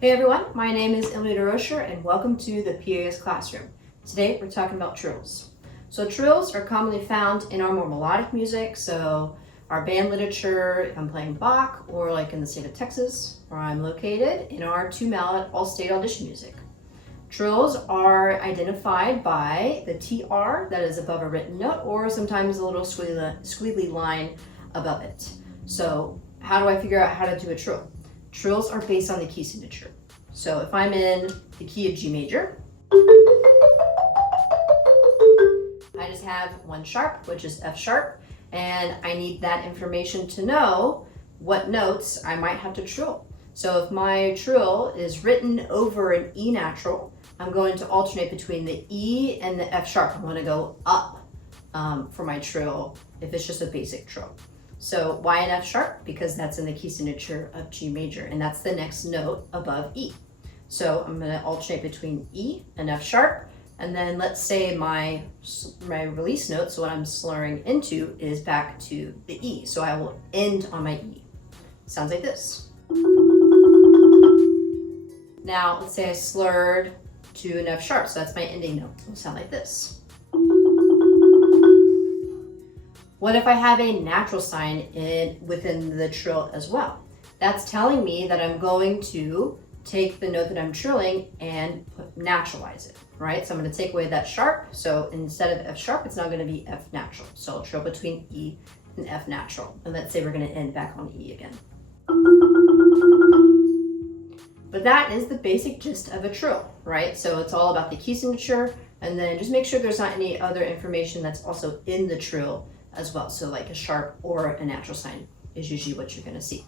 Hey everyone, my name is Emily Durocher and welcome to the PAS classroom. Today we're talking about trills. So trills are commonly found in our more melodic music, so our band literature, if I'm playing Bach, or like in the state of Texas, where I'm located, in our two-mallet all-state audition music. Trills are identified by the TR that is above a written note, or sometimes a little squiggly line above it. So how do I figure out how to do a trill? Trills are based on the key signature. So if I'm in the key of G major, I just have one sharp, which is F sharp, and I need that information to know what notes I might have to trill. So if my trill is written over an E natural, I'm going to alternate between the E and the F sharp. I'm going to go up for my trill if it's just a basic trill. So why an F sharp? Because that's in the key signature of G major, and that's the next note above E. So I'm going to alternate between E and F sharp, and then let's say my release note, so what I'm slurring into, is back to the E. So I will end on my E. Sounds like this. Now let's say I slurred to an F sharp, so that's my ending note. It will sound like this. What if I have a natural sign within the trill as well? That's telling me that I'm going to take the note that I'm trilling and naturalize it, right? So I'm going to take away that sharp. So instead of F sharp, it's now going to be F natural. So I'll trill between E and F natural. And let's say we're going to end back on E again. But that is the basic gist of a trill, right? So it's all about the key signature, and then just make sure there's not any other information that's also in the trill as well. So like a sharp or a natural sign is usually what you're going to see.